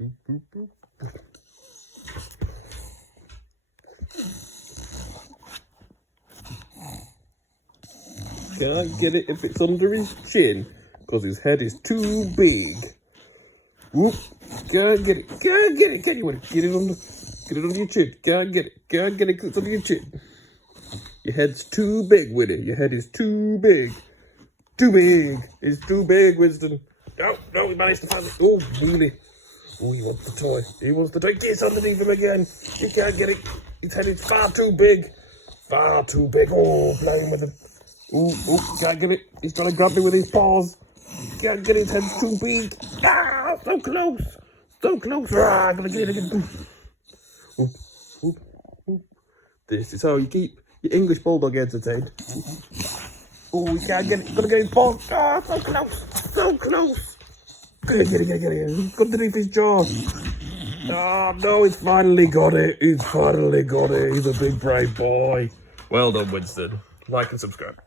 Boop, boop, boop. Can't get it if it's under his chin, because his head is too big. Whoop. Can't get it. Can't get it. Can you get it under your chin? Can't get it. Can't get it because it's under your chin. Your head's too big, Winnie. Your head is too big. Too big. It's too big, Winston. No, we managed to find it. Oh, really? Oh, he wants the toy. He wants the toy. Get underneath him again. You can't get it. His head is far too big. Far too big. Oh, playing with him. Oh, can't get it. He's trying to grab me with his paws. Can't get it. His head's too big. Ah, so close. So close. Ah, I'm going to get it again. This is how you keep your English bulldog entertained. Oh, we can't get it. Gotta get his paws. Ah, so close. So close. Get it. Underneath his jaw. Oh, no, he's finally got it. He's finally got it. He's a big brave boy. Well done, Winston. Like and subscribe.